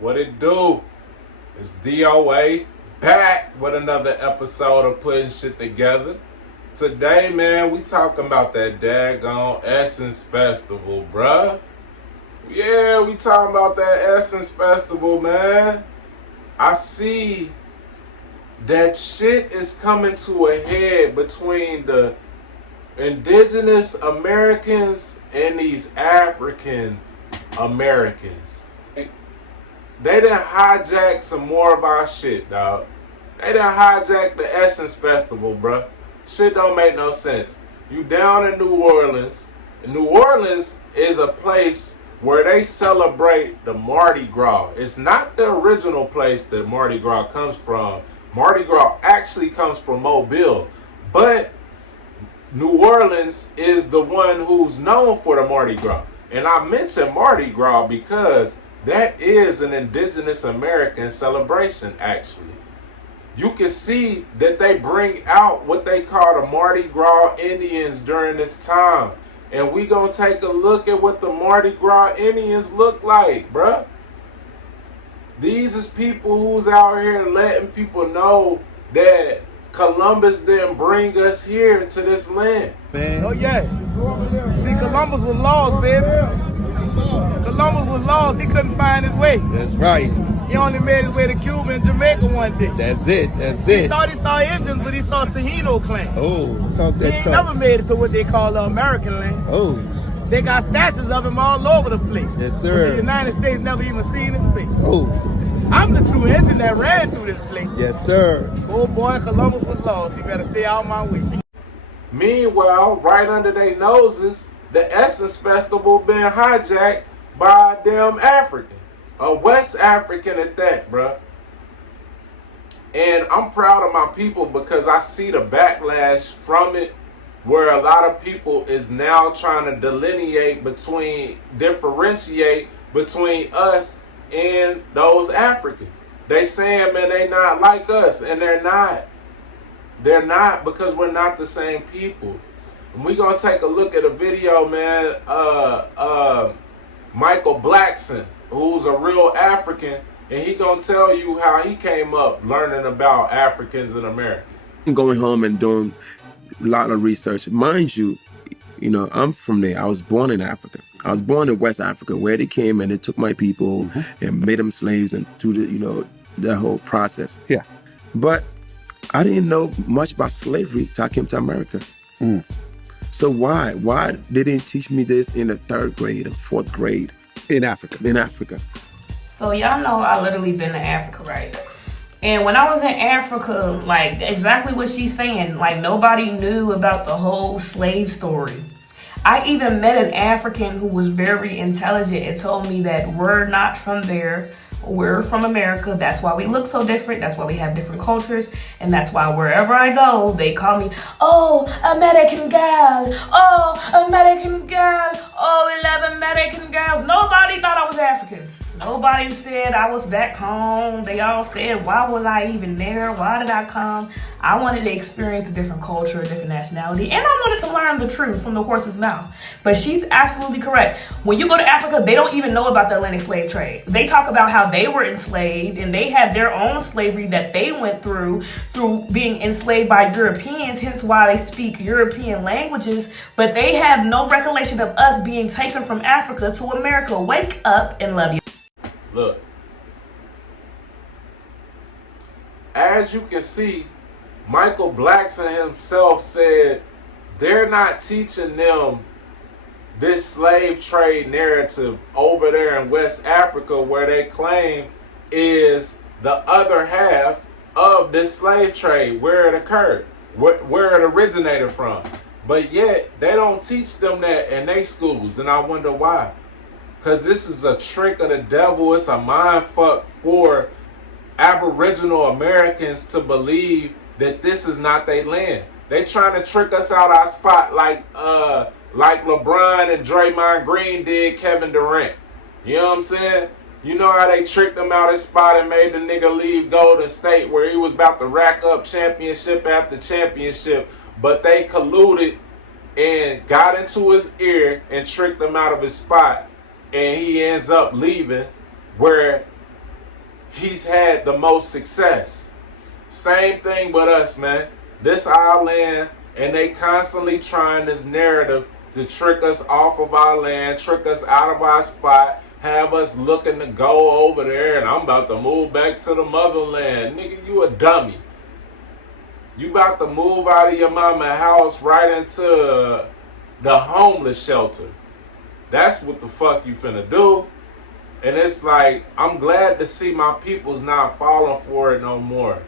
What it do? It's DOA back with another episode of Putting Shit Together. Today, man, we talking about that daggone Essence Festival, bruh. Yeah, we talking about that Essence Festival, man. I see that shit is coming to a head between the indigenous Americans and these African Americans. They done hijacked some more of our shit, dog. They done hijacked the Essence Festival, bruh. Shit don't make no sense. You down in New Orleans. New Orleans is a place where they celebrate the Mardi Gras. It's not the original place that Mardi Gras comes from. Mardi Gras actually comes from Mobile. But New Orleans is the one who's known for the Mardi Gras. And I mention Mardi Gras because that is an indigenous American celebration, actually. You can see that they bring out what they call the Mardi Gras Indians during this time. And we gonna take a look at what the Mardi Gras Indians look like, bruh. These is people who's out here letting people know that Columbus didn't bring us here to this land. Man. Oh yeah. See, Columbus was lost, baby. Columbus was lost. He couldn't find his way. That's right. He only made his way to Cuba and Jamaica one day. That's it. That's He it. thought he saw Indians, but he saw Taino clan. Oh, talk He that ain't talk. never made it to what they call the American land. Oh, They got statues of him all over the place. yes, But sir. the United States never even seen his face. Oh, I'm the true Indian that ran through this place. yes, sir. Oh boy, Columbus was lost. He better stay out my way. Meanwhile, right under their noses, the Essence Festival been hijacked by a damn African. A West African at that, bruh. And I'm proud of my people because I see the backlash from it, where a lot of people is now trying to differentiate between us and those Africans. They saying, man, they not like us, and they're not. They're not, because we're not the same people. And we gonna take a look at a video, man. Michael Blackson, who's a real African, and he gonna tell you how he came up learning about Africans and Americans. Going home and doing a lot of research. Mind you, I'm from there. I was born in Africa. I was born in West Africa, where they came and they took my people and made them slaves and through the whole process. Yeah. But I didn't know much about slavery till I came to America. So why? Why they didn't teach me this in the 3rd grade or 4th grade In Africa. in Africa? So y'all know I literally been to Africa, right? And when I was in Africa, like exactly what she's saying, like nobody knew about the whole slave story. I even met an African who was very intelligent and told me that we're not from there. We're from America. That's why we look so different. That's why we have different cultures. And that's why wherever I go, they call me, oh, American girl. Oh, American girl. Oh, we love American girls. Nobody thought I was African. Nobody said I was back home. They all said, why was I even there? Why did I come? I wanted to experience a different culture, a different nationality, and I wanted to learn the truth from the horse's mouth. But she's absolutely correct. When you go to Africa, they don't even know about the Atlantic slave trade. They talk about how they were enslaved and they had their own slavery that they went through being enslaved by Europeans, hence why they speak European languages, but they have no recollection of us being taken from Africa to America. Wake up and love you. Look, as you can see, Michael Blackson himself said they're not teaching them this slave trade narrative over there in West Africa, where they claim is the other half of this slave trade, where it occurred, where it originated from. But yet they don't teach them that in their schools, and I wonder why. Because this is a trick of the devil. It's a mind fuck for Aboriginal Americans to believe that this is not their land. They trying to trick us out our spot like LeBron and Draymond Green did Kevin Durant. You know what I'm saying? You know how they tricked him out his spot and made the nigga leave Golden State, where he was about to rack up championship after championship, but they colluded and got into his ear and tricked him out of his spot, and he ends up leaving, where he's had the most success. Same thing with us, man. This our land, and they constantly trying this narrative to trick us off of our land, trick us out of our spot, have us looking to go over there, and I'm about to move back to the motherland. Nigga, you a dummy. You about to move out of your mama's house right into the homeless shelter. That's what the fuck you finna do. And it's like, I'm glad to see my people's not falling for it no more.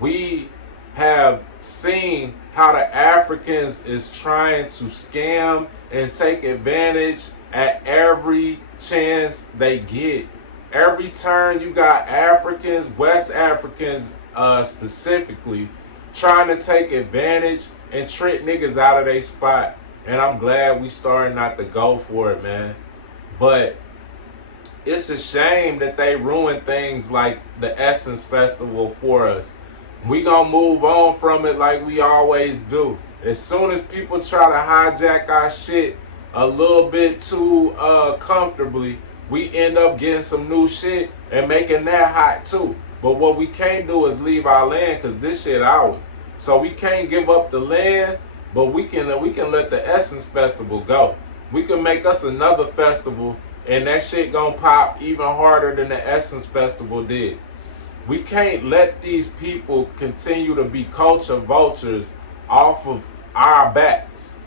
We have seen how the Africans is trying to scam and take advantage at every chance they get. Every turn you got Africans, West Africans specifically, trying to take advantage and trick niggas out of their spot. And I'm glad we starting not to go for it, man. But it's a shame that they ruin things like the Essence Festival for us. We gonna move on from it like we always do. As soon as people try to hijack our shit a little bit too comfortably, we end up getting some new shit and making that hot too. But what we can't do is leave our land, because this shit ours. So we can't give up the land, but we can let the Essence Festival go. We can make us another festival, and that shit gonna pop even harder than the Essence Festival did. We can't let these people continue to be culture vultures off of our backs.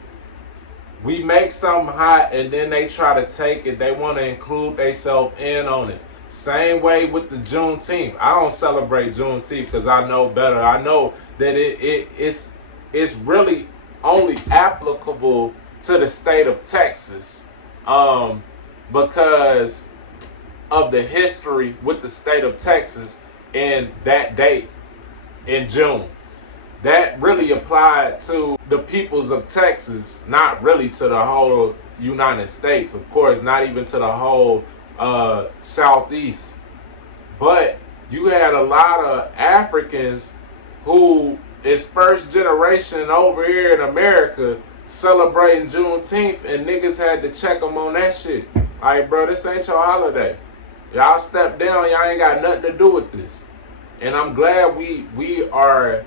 We make something hot and then they try to take it. They want to include themselves in on it. Same way with the Juneteenth. I don't celebrate Juneteenth because I know better. I know that it's really only applicable to the state of Texas because of the history with the state of Texas and that date in June. That really applied to the peoples of Texas, not really to the whole United States, of course, not even to the whole Southeast. But you had a lot of Africans who is first generation over here in America celebrating Juneteenth, and niggas had to check them on that shit. Like, bro, this ain't your holiday. Y'all step down, y'all ain't got nothing to do with this. And I'm glad we are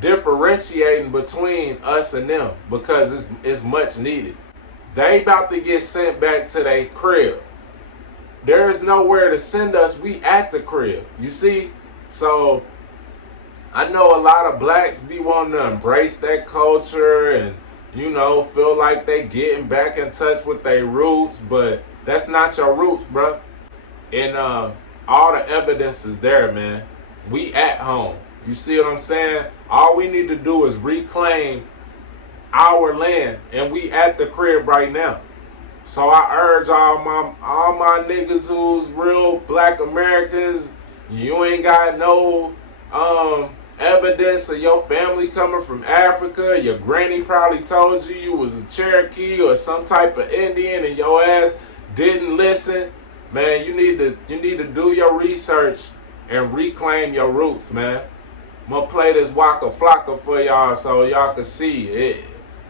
differentiating between us and them, because it's much needed. They about to get sent back to their crib. There is nowhere to send us. We at the crib, you see? So I know a lot of blacks be wanting to embrace that culture and, you know, feel like they getting back in touch with their roots, but that's not your roots, bro. And all the evidence is there, man. We at home. You see what I'm saying? All we need to do is reclaim our land, and we at the crib right now. So I urge all my niggas who's real black Americans, you ain't got no evidence of your family coming from Africa. Your granny probably told you you was a Cherokee or some type of Indian and your ass didn't listen. Man, you need to do your research and reclaim your roots, man. I'm gonna play this Waka Flocka for y'all so y'all can see it.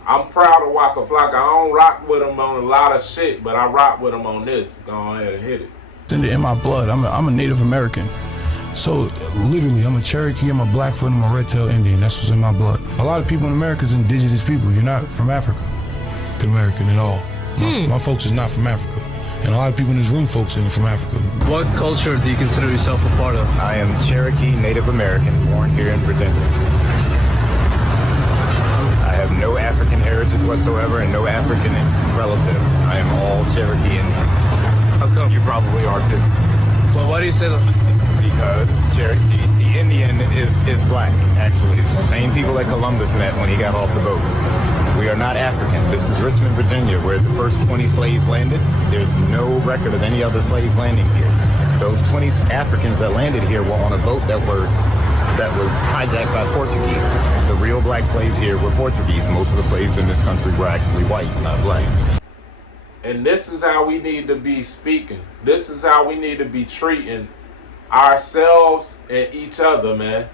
I'm proud of Waka Flocka. I don't rock with him on a lot of shit, but I rock with him on this. Go ahead and hit it. It's in my blood. I'm a Native American. So literally, I'm a Cherokee, I'm a Blackfoot, I'm a Red-tailed Indian. That's what's in my blood. A lot of people in America is indigenous people. You're not from Africa, American at all. My folks is not from Africa. And a lot of people in this room, folks, are from Africa. What culture do you consider yourself a part of? I am Cherokee Native American, born here in Virginia. I have no African heritage whatsoever and no African relatives. I am all Cherokee Indian. How come? You probably are too. Well, why do you say that? Because Cherokee, the Indian is black, actually. It's the same people that Columbus met when he got off the boat. We are not African. This is Richmond, Virginia, where the first 20 slaves landed. There's no record of any other slaves landing here. Those 20 Africans that landed here were on a boat that was hijacked by Portuguese. The real black slaves here were Portuguese. Most of the slaves in this country were actually white, not black. And this is how we need to be speaking. This is how we need to be treating ourselves and each other, man.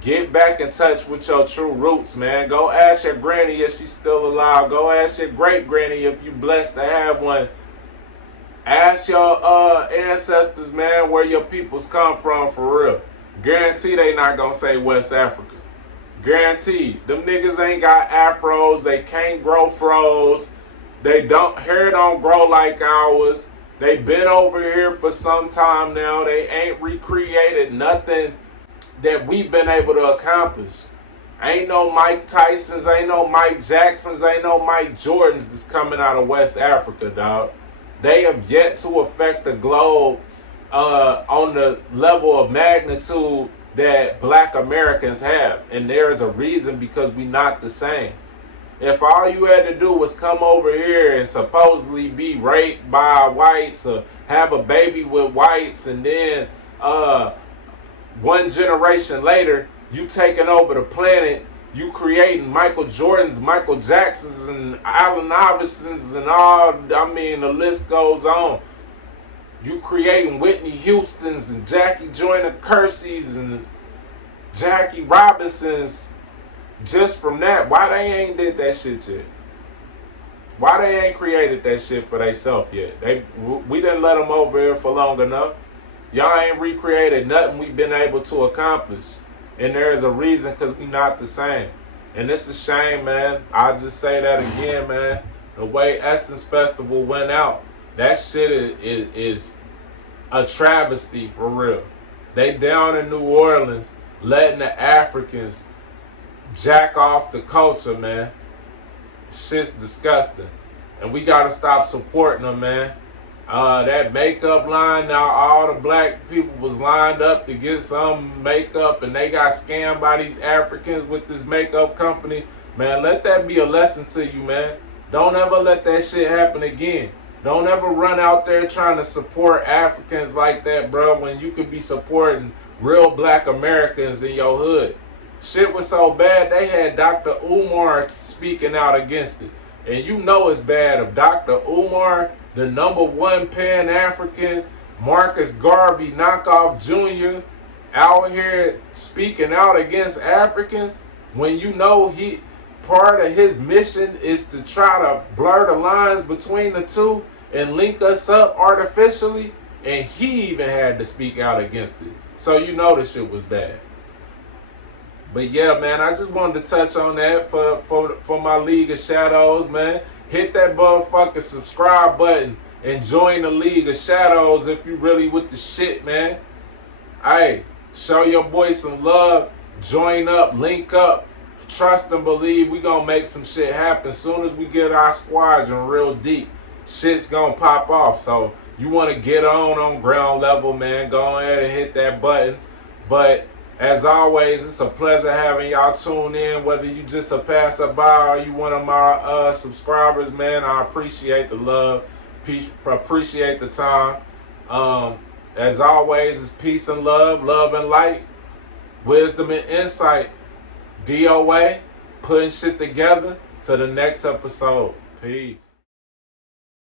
Get back in touch with your true roots, man. Go ask your granny if she's still alive. Go ask your great granny if you blessed to have one. Ask your ancestors, man, where your peoples come from for real. Guarantee they not gonna say West Africa. Guaranteed. Them niggas ain't got afros. They can't grow fros. Hair don't grow like ours. They been over here for some time now. They ain't recreated nothing that we've been able to accomplish. Ain't no Mike Tysons, ain't no Mike Jacksons, ain't no Mike Jordans that's coming out of West Africa, dog. They have yet to affect the globe on the level of magnitude that black Americans have. And there's a reason, because we not the same. If all you had to do was come over here and supposedly be raped by whites or have a baby with whites, and then one generation later, you taking over the planet, you creating Michael Jordans, Michael Jacksons, and Allen Iversons, and all, I mean, the list goes on. You creating Whitney Houstons and Jackie Joyner Kerseys and Jackie Robinsons just from that. Why they ain't did that shit yet? Why they ain't created that shit for themselves yet? We didn't let them over here for long enough. Y'all ain't recreated nothing we've been able to accomplish. And there is a reason, because we not the same. And it's a shame, man. I'll just say that again, man. The way Essence Festival went out, that shit is a travesty for real. They down in New Orleans letting the Africans jack off the culture, man. Shit's disgusting. And we gotta stop supporting them, man. That makeup line, now all the black people was lined up to get some makeup, and they got scammed by these Africans with this makeup company. Man, let that be a lesson to you, man. Don't ever let that shit happen again. Don't ever run out there trying to support Africans like that, bro, when you could be supporting real black Americans in your hood. Shit was so bad, they had Dr. Umar speaking out against it. And you know it's bad if Dr. Umar, the #1 Pan-African, Marcus Garvey knockoff Jr., out here speaking out against Africans, when you know part of his mission is to try to blur the lines between the two and link us up artificially, and he even had to speak out against it. So you know the shit was bad. But yeah, man, I just wanted to touch on that for my League of Shadows, man. Hit that motherfucking subscribe button and join the League of Shadows if you really with the shit, man. Hey, show your boy some love. Join up, link up. Trust and believe we gonna make some shit happen. Soon as we get our squadron real deep, shit's gonna pop off. So you want to get on ground level, man, go ahead and hit that button. But as always, it's a pleasure having y'all tune in, whether you just a passerby or you one of my subscribers, man. I appreciate the love, appreciate the time. As always, it's peace and love and light, wisdom and insight. DOA, putting shit together. To the next episode. Peace.